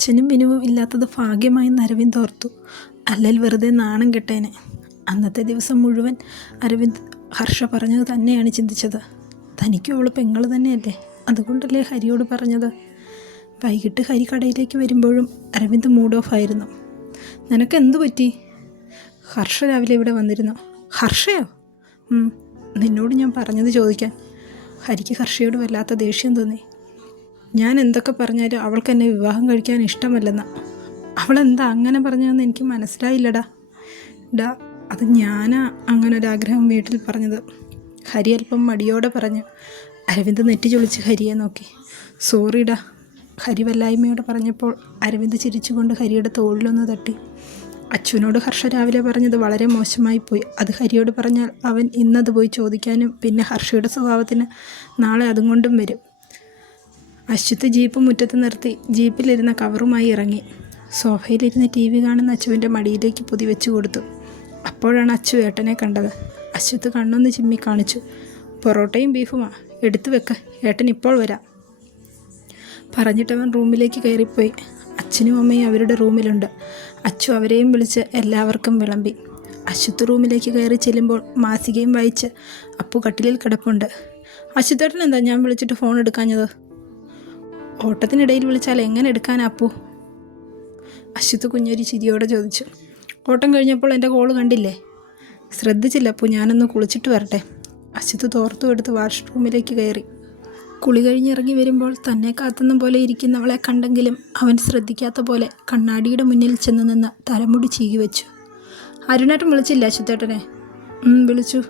അച്ഛനും വിനുവും ഇല്ലാത്തത് ഭാഗ്യമായി അരവിന്ദ് ഓർത്തു. അല്ലെങ്കിൽ വെറുതെ നാണം കിട്ടേനെ. അന്നത്തെ ദിവസം മുഴുവൻ അരവിന്ദ് ഹർഷ പറഞ്ഞത് തന്നെയാണ് ചിന്തിച്ചത്. തനിക്കും അവൾ പെങ്ങൾ തന്നെയല്ലേ? അതുകൊണ്ടല്ലേ ഹരിയോട് പറഞ്ഞത്? വൈകിട്ട് ഹരി കടയിലേക്ക് വരുമ്പോഴും അരവിന്ദ് മൂഡ് ഓഫ് ആയിരുന്നു. നിനക്ക് എന്തു പറ്റി? ഹർഷ രാവിലെ ഇവിടെ വന്നിരുന്നു. ഹർഷയോ? നിന്നോട് ഞാൻ പറഞ്ഞത് ചോദിക്കാൻ. ഹരിക്ക് ഹർഷയോട് വല്ലാത്ത ദേഷ്യം തോന്നി. ഞാൻ എന്തൊക്കെ പറഞ്ഞാലും അവൾക്ക് എന്നെ വിവാഹം കഴിക്കാൻ ഇഷ്ടമല്ലെന്ന. അവളെന്താ അങ്ങനെ പറഞ്ഞതെന്ന് എനിക്ക് മനസ്സിലായില്ലടാ. ഡാ അത് ഞാനാ അങ്ങനെ ഒരാഗ്രഹം വീട്ടിൽ പറഞ്ഞത്. ഹരി അല്പം മടിയോടെ പറഞ്ഞു അരവിന്ദ് നെറ്റി ചൊളിച്ച് ഹരിയെ നോക്കി. സോറിടാ ഹരി വല്ലായ്മയോട് പറഞ്ഞപ്പോൾ അരവിന്ദ് ചിരിച്ചുകൊണ്ട് ഹരിയുടെ തോളിലൊന്ന് തട്ടി. അച്ഛനോട് ഹർഷ രാവിലെ പറഞ്ഞത് വളരെ മോശമായി പോയി അത് ഹരിയോട് പറഞ്ഞാൽ അവൻ ഇന്നത് പോയി ചോദിക്കാനും പിന്നെ ഹർഷയുടെ സ്വഭാവത്തിന് നാളെ അതും കൊണ്ടും വരും. അശ്വത്ത് ജീപ്പ് മുറ്റത്ത് നിർത്തി ജീപ്പിലിരുന്ന കവറുമായി ഇറങ്ങി. സോഫയിലിരുന്ന് ടി വി കാണുന്ന അച്ചുവിന്റെ മടിയിലേക്ക് പൊതി വെച്ചു കൊടുത്തു. അപ്പോഴാണ് അച്ചു ഏട്ടനെ കണ്ടത്. അശ്വത്ത് കണ്ണൊന്ന് ചിമ്മി കാണിച്ചു. പൊറോട്ടയും ബീഫുമാ. എടുത്തു വെക്ക. ഏട്ടൻ ഇപ്പോൾ വരാം. പറഞ്ഞിട്ടവൻ റൂമിലേക്ക് കയറിപ്പോയി. അച്ഛനും അമ്മയും അവരുടെ റൂമിലുണ്ട്. അച്ചു അവരെയും വിളിച്ച് എല്ലാവർക്കും വിളമ്പി. അശ്വത്ത് റൂമിലേക്ക് കയറി ചെല്ലുമ്പോൾ മാസികയും വായിച്ച് അപ്പു കട്ടിലിൽ കിടപ്പുണ്ട്. അശ്വത്തേട്ടൻ എന്താ ഞാൻ വിളിച്ചിട്ട് ഫോൺ എടുക്കാഞ്ഞത്? ഓട്ടത്തിനിടയിൽ വിളിച്ചാൽ എങ്ങനെ എടുക്കാനാപ്പൂ അശ്വത്ത് കുഞ്ഞൊരു ചിരിയോടെ ചോദിച്ചു. ഓട്ടം കഴിഞ്ഞപ്പോൾ എന്റെ കോൾ കണ്ടില്ലേ? ശ്രദ്ധിച്ചില്ല അപ്പു ഞാനൊന്ന് കുളിച്ചിട്ട് വരട്ടെ. അശ്വത്ത് തോർത്തു എടുത്ത് വാഷ്റൂമിലേക്ക് കയറി. കുളി കഴിഞ്ഞിറങ്ങി വരുമ്പോൾ തന്നെ കാത്തുന്ന പോലെ ഇരിക്കുന്നവളെ കണ്ടെങ്കിലും അവൻ ശ്രദ്ധിക്കാത്ത പോലെ കണ്ണാടിയുടെ മുന്നിൽ ചെന്ന് നിന്ന് തലമുടി ചീകി വെച്ചു. അരുണേട്ടൻ വിളിച്ചില്ല അശ്വത്തേട്ടനെ? വിളിച്ചു.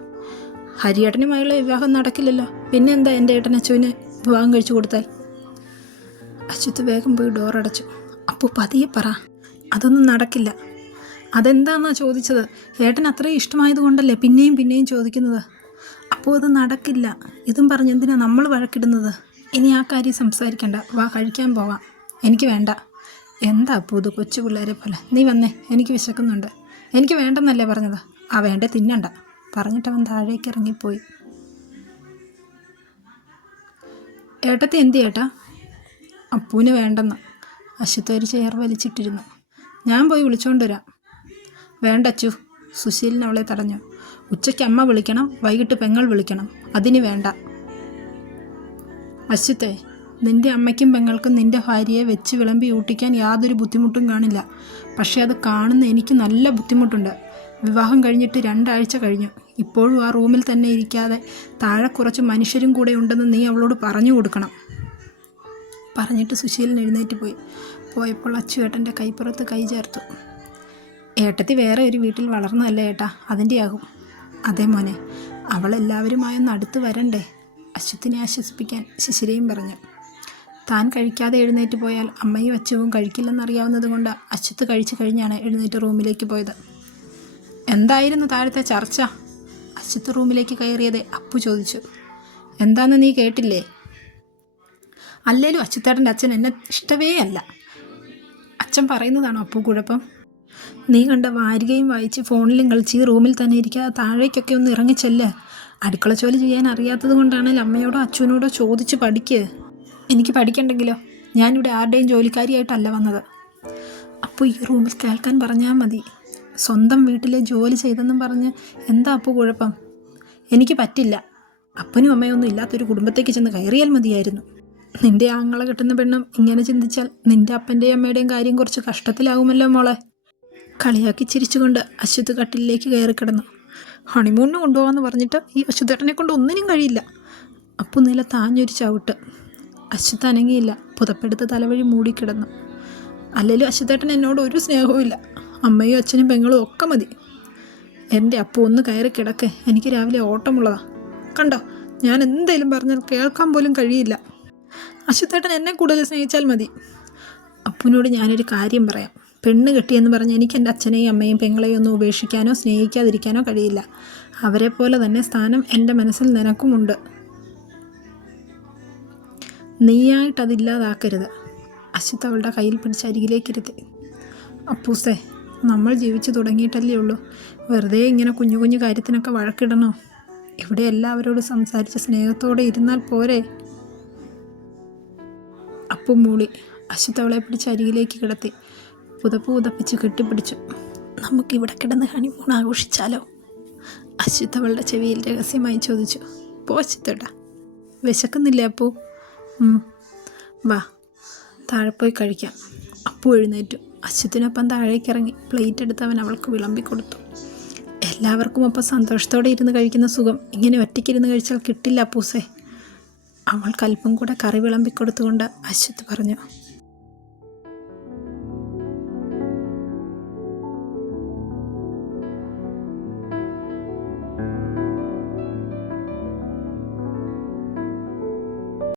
ഹരിയേട്ടനുമായുള്ള വിവാഹം നടക്കില്ലല്ലോ. പിന്നെന്താ എന്റെ ഏട്ടൻ അച്ചുവിന് വിവാഹം കഴിച്ചു കൊടുത്താൽ? അച്യുത്ത് വേഗം പോയി ഡോർ അടച്ചു. അപ്പോൾ പതിയെ പറ. അതൊന്നും നടക്കില്ല. അതെന്താണെന്നാ ചോദിച്ചത്? ഏട്ടൻ അത്രയും ഇഷ്ടമായതുകൊണ്ടല്ലേ പിന്നെയും പിന്നെയും ചോദിക്കുന്നത്? അപ്പോൾ അത് നടക്കില്ല. ഇതും പറഞ്ഞ് എന്തിനാ നമ്മൾ വഴക്കിടുന്നത്? ഇനി ആ കാര്യം സംസാരിക്കണ്ട. വാ കഴിക്കാൻ പോവാം. എനിക്ക് വേണ്ട. എന്താ അപ്പോൾ ഇത് കൊച്ചു പിള്ളേരെ പോലെ? നീ വന്നേ. എനിക്ക് വിശക്കുന്നുണ്ട്. എനിക്ക് വേണ്ടെന്നല്ലേ പറഞ്ഞത്? ആ വേണ്ട തിന്നണ്ട. പറഞ്ഞിട്ടവൻ താഴേക്ക് ഇറങ്ങിപ്പോയി. ഏട്ടത്തി എന്ത് ചേട്ടാ അപ്പൂന് വേണ്ടെന്ന് അശ്വത്ത് ഒരു ചെയർ വലിച്ചിട്ടിരുന്നു. ഞാൻ പോയി വിളിച്ചോണ്ട് വരാം. വേണ്ട അച്ചു. സുശീലൻ അവളെ തടഞ്ഞു. ഉച്ചയ്ക്ക് അമ്മ വിളിക്കണം വൈകിട്ട് പെങ്ങൾ വിളിക്കണം. അതിന് വേണ്ട. അശ്വത്തെ നിന്റെ അമ്മയ്ക്കും പെങ്ങൾക്കും നിന്റെ ഭാര്യയെ വെച്ച് വിളമ്പി ഊട്ടിക്കാൻ യാതൊരു ബുദ്ധിമുട്ടും കാണില്ല. പക്ഷേ അത് കാണുന്ന എനിക്ക് നല്ല ബുദ്ധിമുട്ടുണ്ട്. വിവാഹം കഴിഞ്ഞിട്ട് രണ്ടാഴ്ച കഴിഞ്ഞു. ഇപ്പോഴും ആ റൂമിൽ തന്നെ ഇരിക്കാതെ താഴെ കുറച്ച് മനുഷ്യരും കൂടെ ഉണ്ടെന്ന് നീ അവളോട് പറഞ്ഞു കൊടുക്കണം. പറഞ്ഞിട്ട് സുശീലൻ എഴുന്നേറ്റ് പോയി. പോയപ്പോൾ അച്ചുവേട്ടന്റെ കൈപ്പുറത്ത് കൈ ചേർത്തു. ഏട്ടത്തി വേറെ ഒരു വീട്ടിൽ വളർന്നതല്ലേ ഏട്ടാ? അതിന്റെ ആകും. മോനെ. മോനെ അവളെല്ലാവരുമായൊന്ന് അടുത്ത് വരണ്ടേ? അശ്വത്തിനെ ആശ്വസിപ്പിക്കാൻ ശിശിരയും പറഞ്ഞു. താൻ കഴിക്കാതെ എഴുന്നേറ്റ് പോയാൽ അമ്മയും അച്ഛവും കഴിക്കില്ലെന്നറിയാവുന്നത് കൊണ്ട് അച്ഛത്ത് കഴിച്ചു കഴിഞ്ഞാണ് എഴുന്നേറ്റ് റൂമിലേക്ക് പോയത്. എന്തായിരുന്നു താഴത്തെ ചർച്ച? അച്ഛത്ത് റൂമിലേക്ക് കയറിയതേ അപ്പു ചോദിച്ചു. എന്താന്ന് നീ കേട്ടില്ലേ? അല്ലേലും അച്യുത്തേട്ടന്റെ അച്ഛൻ എന്നെ ഇഷ്ടവേ അല്ല. അച്ഛൻ പറയുന്നതാണോ അപ്പൂ കുഴപ്പം? നീ കണ്ട വാരികയും വായിച്ച് ഫോണിലും കളിച്ച് റൂമിൽ തന്നെ ഇരിക്കാതെ താഴേക്കൊക്കെ ഒന്ന് ഇറങ്ങിച്ചല്ലേ അടുക്കള ജോലി ചെയ്യാൻ അറിയാത്തത് കൊണ്ടാണെങ്കിൽ അമ്മയോടോ അച്ഛനോടോ ചോദിച്ച് പഠിക്ക്. എനിക്ക് പഠിക്കണ്ടെങ്കിലോ? ഞാനിവിടെ ആരുടെയും ജോലിക്കാരിയായിട്ടല്ല വന്നത്. അപ്പോൾ ഈ റൂമിൽ കേൾക്കാൻ പറഞ്ഞാൽ മതി. സ്വന്തം വീട്ടിലെ ജോലി ചെയ്തെന്നും പറഞ്ഞ് എന്താ അപ്പോൾ കുഴപ്പം? എനിക്ക് പറ്റില്ല. അപ്പനും അമ്മയൊന്നും ഇല്ലാത്തൊരു കുടുംബത്തേക്ക് ചെന്ന് കയറിയാൽ മതിയായിരുന്നു. നിന്റെ ആങ്ങളെ കിട്ടുന്ന പെണ്ണും ഇങ്ങനെ ചിന്തിച്ചാൽ നിന്റെ അപ്പന്റെയും അമ്മയുടെയും കാര്യം കുറച്ച് കഷ്ടത്തിലാകുമല്ലോ മോളെ. കളിയാക്കി ചിരിച്ചുകൊണ്ട് അശ്വത് കട്ടിലേക്ക് കയറി കിടന്നു. ഹണിമൂണിന് കൊണ്ടുപോകാമെന്ന് പറഞ്ഞിട്ട് ഈ അശ്വത്തേട്ടനെ കൊണ്ട് ഒന്നിനും കഴിയില്ല. അപ്പോൾ നില താഞ്ഞൊരു ചവിട്ട്. അശ്വത്ത് അനങ്ങിയില്ല. പുതപ്പെടുത്ത് തലവഴി മൂടിക്കിടന്നു അല്ലെങ്കിലും അശ്വത്തേട്ടൻ എന്നോട് ഒരു സ്നേഹവുമില്ല അമ്മയും അച്ഛനും പെങ്ങളും ഒക്കെ മതി. എന്റെ അപ്പു ഒന്ന് കയറി കിടക്കേ. എനിക്ക് രാവിലെ ഓട്ടമുള്ളതാ. കണ്ടോ? ഞാൻ എന്തേലും പറഞ്ഞാൽ കേൾക്കാൻ പോലും കഴിയില്ല. അശ്വത്തേട്ടൻ എന്നെ കൂടുതൽ സ്നേഹിച്ചാൽ മതി. അപ്പുവിനോട് ഞാനൊരു കാര്യം പറയാം. പെണ്ണ് കെട്ടിയെന്ന് പറഞ്ഞ് എനിക്ക് എന്റെ അച്ഛനെയും അമ്മയും പെങ്ങളെയും ഒന്നും ഉപേക്ഷിക്കാനോ സ്നേഹിക്കാതിരിക്കാനോ കഴിയില്ല. അവരെ പോലെ തന്നെ സ്ഥാനം എന്റെ മനസ്സിൽ നിനക്കുമുണ്ട്. നീയായിട്ടതില്ലാതാക്കരുത്. അശ്വത്ത് അവളുടെ കയ്യിൽ പിടിച്ച് അരികിലേക്കിരുത്തി. അപ്പൂസേ നമ്മൾ ജീവിച്ചു തുടങ്ങിയിട്ടല്ലേ ഉള്ളൂ. വെറുതെ ഇങ്ങനെ കുഞ്ഞു കുഞ്ഞു കാര്യത്തിനൊക്കെ വഴക്കിടണോ? ഇവിടെ എല്ലാവരോടും സംസാരിച്ച് സ്നേഹത്തോടെ ഇരുന്നാൽ പോരെ. അപ്പു മൂളി. അശ്വത്തവളെ പിടിച്ച് അരികിലേക്ക് കിടത്തി. പുതപ്പ് പുതപ്പിച്ച് കെട്ടിപ്പിടിച്ചു. നമുക്കിവിടെ കിടന്ന് ഹണിമൂൺ ആഘോഷിച്ചാലോ? അശ്വത്തവളുടെ ചെവിയിൽ രഹസ്യമായി ചോദിച്ചു. പോശത്തോട്ടാ വിശക്കുന്നില്ലേ അപ്പൂ. വാ താഴെ പോയി കഴിക്കാം. അപ്പു എഴുന്നേറ്റു. അശ്വത്തിനൊപ്പം താഴേക്കിറങ്ങി പ്ലേറ്റ് എടുത്തവൻ അവൾക്ക് വിളമ്പി കൊടുത്തു. എല്ലാവർക്കും ഒപ്പം സന്തോഷത്തോടെ ഇരുന്ന് കഴിക്കുന്ന സുഖം. ഇങ്ങനെ ഒറ്റയ്ക്കിരുന്ന് കഴിച്ചാൽ കിട്ടില്ല അപ്പൂസേ. അവൾക്ക് അല്പം കൂടെ കറി വിളമ്പിക്കൊടുത്തുകൊണ്ട് അശ്വത്ത് പറഞ്ഞു